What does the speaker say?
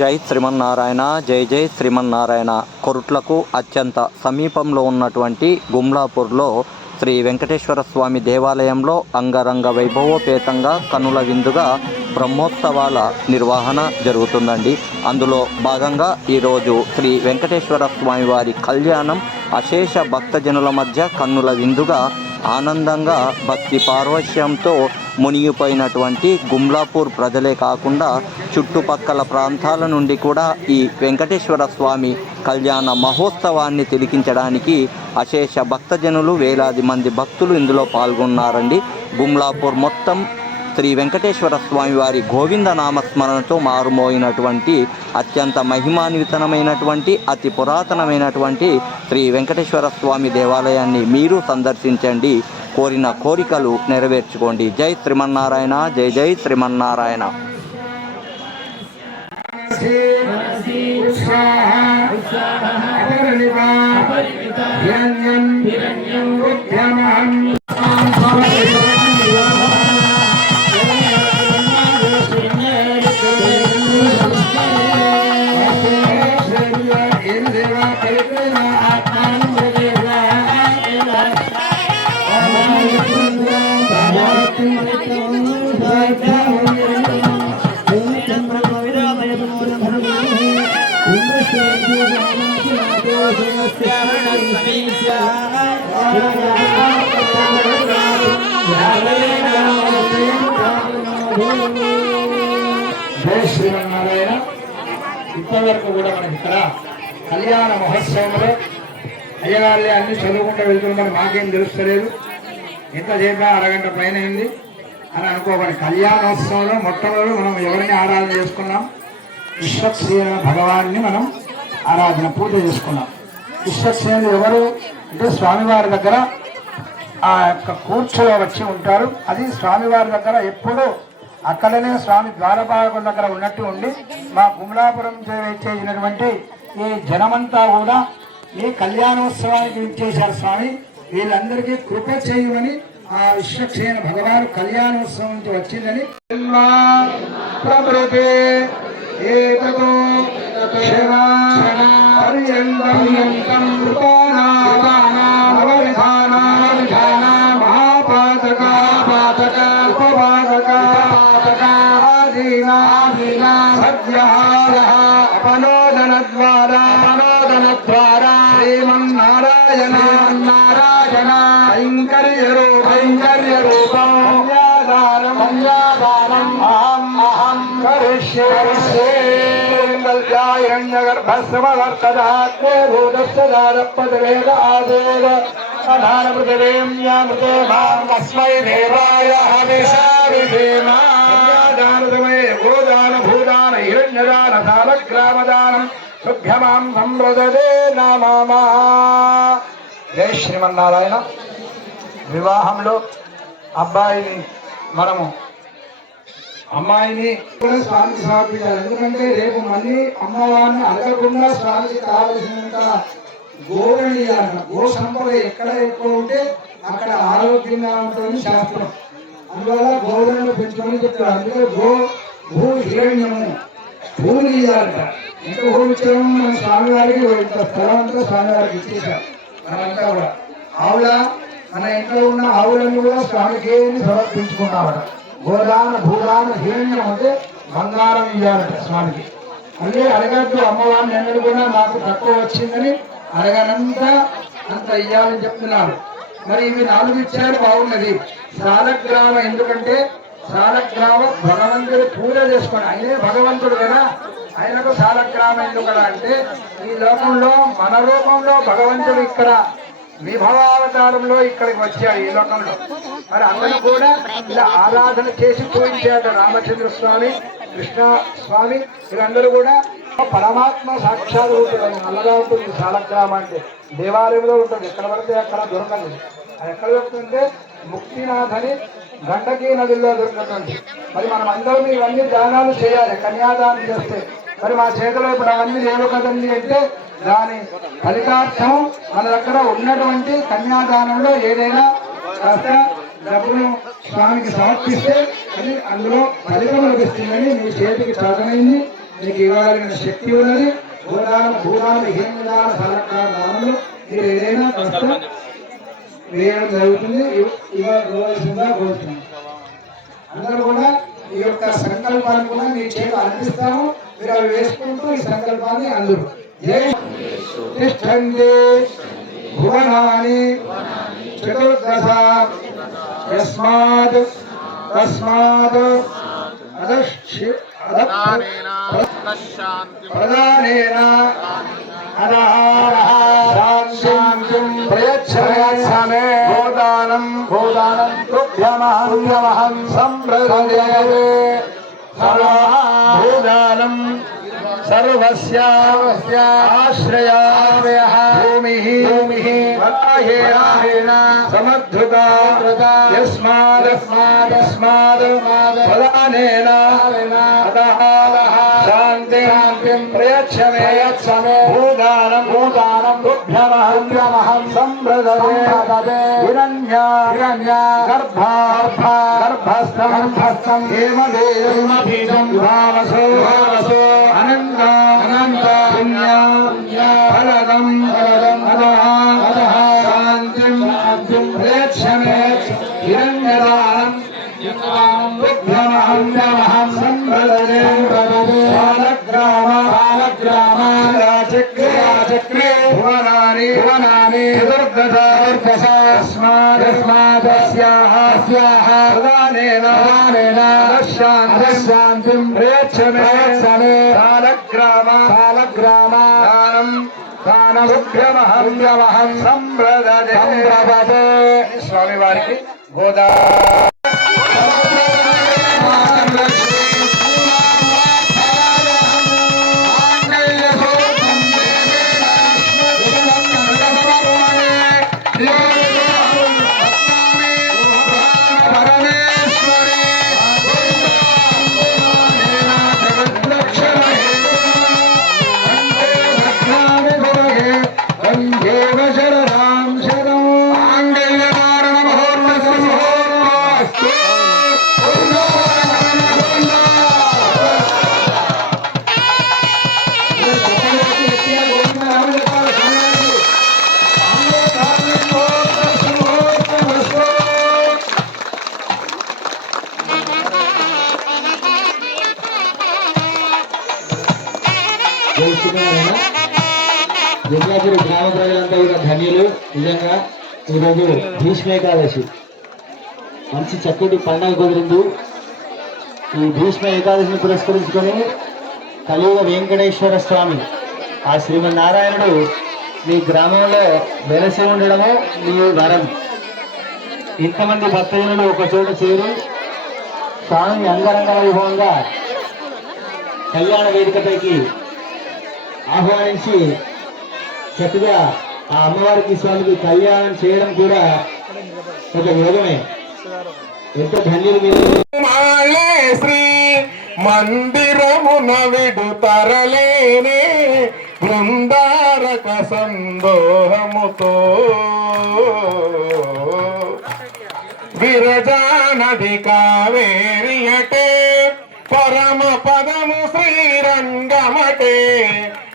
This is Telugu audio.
జై శ్రీమన్నారాయణ. జై జై శ్రీమన్నారాయణ. కొరుట్లకు అత్యంత సమీపంలో ఉన్నటువంటి గుమ్లాపూర్లో శ్రీ వెంకటేశ్వర స్వామి దేవాలయంలో అంగరంగ వైభవోపేతంగా కనుల విందుగా బ్రహ్మోత్సవాల నిర్వహణ జరుగుతుందండి. అందులో భాగంగా ఈరోజు శ్రీ వెంకటేశ్వర స్వామి వారి కళ్యాణం అశేష భక్తజనుల మధ్య కన్నుల విందుగా ఆనందంగా భక్తి పార్వశ్యంతో మునిగిపోయినటువంటి గుమ్లాపూర్ ప్రజలే కాకుండా చుట్టుపక్కల ప్రాంతాల నుండి కూడా ఈ వెంకటేశ్వర స్వామి కళ్యాణ మహోత్సవాన్ని తిలకించడానికి అశేష భక్తజనులు వేలాది మంది భక్తులు ఇందులో పాల్గొన్నారండి. గుమ్లాపూర్ మొత్తం శ్రీ వెంకటేశ్వర స్వామి వారి గోవింద నామస్మరణతో మారుమోయినటువంటి అత్యంత మహిమాన్వితమైనటువంటి అతి పురాతనమైనటువంటి శ్రీ వెంకటేశ్వర స్వామి దేవాలయాన్ని మీరు సందర్శించండి. కోరిన కోరికలు నెరవేర్చుకోండి. జై శ్రీమన్నారాయణ. జై జై శ్రీమన్నారాయణ. జై శ్రీమన్నారాయణ. ఇప్పటివరకు కూడా మనకి ఇక్కడ కళ్యాణ మహోత్సవంలో అయ్యగారులే అన్ని చదువుకుంటూ వెళ్తున్నారు. మాకేం తెలుస్తలేదు, ఎంత చెప్పా అరగంట పైన అయింది అని అనుకోవాలి. కళ్యాణోత్సవంలో మొట్టమొదటి మనం ఎవరిని ఆరాధన చేసుకున్నాం? విశ్వక్సేన భగవాన్ని మనం ఆరాధన పూజ చేసుకున్నాం. విశ్వక్సేనులు ఎవరు అంటే స్వామివారి దగ్గర ఆ యొక్క కూర్చులో వచ్చి ఉంటారు. అది స్వామివారి దగ్గర ఎప్పుడూ అక్కడనే స్వామి ద్వారపాలకుల దగ్గర ఉన్నట్టు ఉండి మా గుమ్లాపురం చేసినటువంటి ఈ జనమంతా కూడా ఈ కళ్యాణోత్సవానికి ఇచ్చేశారు. స్వామి వీళ్ళందరికీ కృప చేయమని ఆ విశ్వక్సేన భగవాను కళ్యాణోత్సవం నుంచి వచ్చిందని పనోదన ద్వారా శ్రీమన్నారాయణ నారాయణ కైంకర్య రూపం అహం కరిష్యే కల్యాణ్యగర్భస్వవర్తదాత్మే భూతస్థదారపదవేద ఆదేవ అధానమృతరేమ్యామృతే మాం తస్మై దేవాయ హవిషా విధేమ. కన్యాదానసమయే గోదాన భూదాన హిరణ్యదాన సాలగ్రామదానం శుభ్యమాం సంవ్రజతే నామా. జై శ్రీమన్నారాయణ. వివాహంలో అబ్బాయిని మనము అమ్మాయిని కూడా స్వామికి సమర్పించాలి. ఎందుకంటే రేపు మళ్ళీ అమ్మవారిని అడగకుండా స్వామికి కావలసినంత గోవుని గో సంపద ఎక్కడ ఎక్కువ ఉంటే అక్కడ ఆరోగ్యంగా ఉంటుంది శాస్త్రం. అందువల్ల గోవులను పెంచుకొని చెప్తారు. అందుకే భూ హిరణ్యము భూమిని ఇవ్వాలంట. ఎంత భూమి ఇచ్చాము మన స్వామివారికి ఇంత స్థలం అంతా స్వామివారికి ఇచ్చేసాం. మనమంతా కూడా ఆవుల మన ఇంట్లో ఉన్న ఆవులను కూడా స్వామికి సమర్పించుకున్నామట. గోదాన భూదాన హిరణ్యం అంటే బంగారం ఇవ్వాలంట స్వామికి. మళ్ళీ అడగద్దు అమ్మవారిని ఎన్నడు కూడా మాకు తక్కువ వచ్చిందని అడగనంతా అంత ఇవ్వాలని చెప్తున్నారు. మరి ఇవి 4 ఇచ్చారు, బాగున్నది. సాలగ్రామ ఎందుకంటే సాలగ్రామ భగవంతుడు పూజ చేసుకోండి, ఆయనే భగవంతుడు కదా, ఆయనకు సాలగ్రామ ఎందుకలా అంటే ఈ లోకంలో మన రూపంలో భగవంతుడు ఇక్కడ విభవావతారంలో ఇక్కడికి వచ్చాడు ఈ లోకంలో. మరి అందరూ కూడా ఇలా ఆరాధన చేసి పూజించాడు. రామచంద్ర స్వామి, కృష్ణ స్వామి, వీరందరూ కూడా పరమాత్మ సాక్షాత్ ఉంటుంది. నల్లగా ఉంటుంది సాలగ్రామ అంటే, దేవాలయంలో ఉంటుంది. ఎక్కడ పడితే అక్కడ దొరకదు. అది ఎక్కడ దొరుకుతుంటే ముక్తినాథని గండకీ నదిలో దొరుకుతుంది. మరి మనం అందరం ఇవన్నీ దానాలు చేయాలి. కన్యాదానం చేస్తే మరి మా చేతిలో ఇప్పుడు అవన్నీ లేవు కదండి అంటే దాని ఫలితార్థం మన దగ్గర ఉన్నటువంటి కన్యాదానంలో ఏదైనా కాస్త డబ్బును స్వామికి సమర్పిస్తే అది అందులో ఫలితం లభిస్తుందని మీ చేతికి చేతనైంది. మీకు ఇవ్వగలిగిన శక్తి ఉన్నది. గోదానం భూదానం హేమదాన ఫలకాల దానంలో మీరు ఏదైనా కష్టం వేయడం జరుగుతుంది. ఇవ్వవలసిందిగా కోరుతున్నాం. అందరూ కూడా ఈ యొక్క సంకల్పాన్ని కూడా మీ చేతులు అందిస్తాము. మీరు అవి వేసుకుంటూ ఈ సంకల్పాన్ని అందరూ తిష్టంతే భువనాని చతుర్దశ యస్మాత్ తస్మాత్ ప్రధానేన శాంతిం ప్రయచ్ఛామి గోదానం తుభ్యమహం సంప్రదయే భూదానం సర్వస్య ఆశ్రయః భూమిః వరాహేణ సమద్ధృతా యస్మాద్ ప్రధానేన అతః శాంతిం ప్రయచ్ఛమే భూదానం తుభ్యమహం సంప్రదయే హిరణ్య గర్భస్థం హేమబీజం భావసో అనంత పుణ్య ఫలదం అతః శాంతిం ప్రేక్షమే హిరణ్యదానం తుభ్యమహం సంప్రదయే చక్రే భువనాని చతుర్దశ తస్మాదస్యాః ప్రధానేన శాంతిం ప్రేక్షమే దానం సంప్రదయే స్వామి వారికి గోదా దుర్గాపురి గ్రామ ప్రజలంతా కూడా ధన్యులు. నిజంగా ఈరోజు భీష్మ ఏకాదశి మంచి చక్కటి పండగ కుదిరింది. ఈ భీష్మ ఏకాదశిని పురస్కరించుకొని కలియుగ వెంకటేశ్వర స్వామి ఆ శ్రీమన్నారాయణుడు మీ గ్రామంలో వెలసి ఉండడము మీ వరం. ఇంతమంది భక్తులను ఒక చోట చేరి స్వామి అంగరంగ వైభవంగా కళ్యాణ వేదికపైకి ఆహ్వానించి చక్కగా ఆ అమ్మవారికి స్వామికి కళ్యాణం చేయడం కూడా ఒక యోగమే. ఎంత ధన్యులు మీరు. శ్రీ మందిరమున విడు తరలేని బృందారక సందోహముతో విరజానది కావేరియటే పరమ పదము శ్రీరంగమటే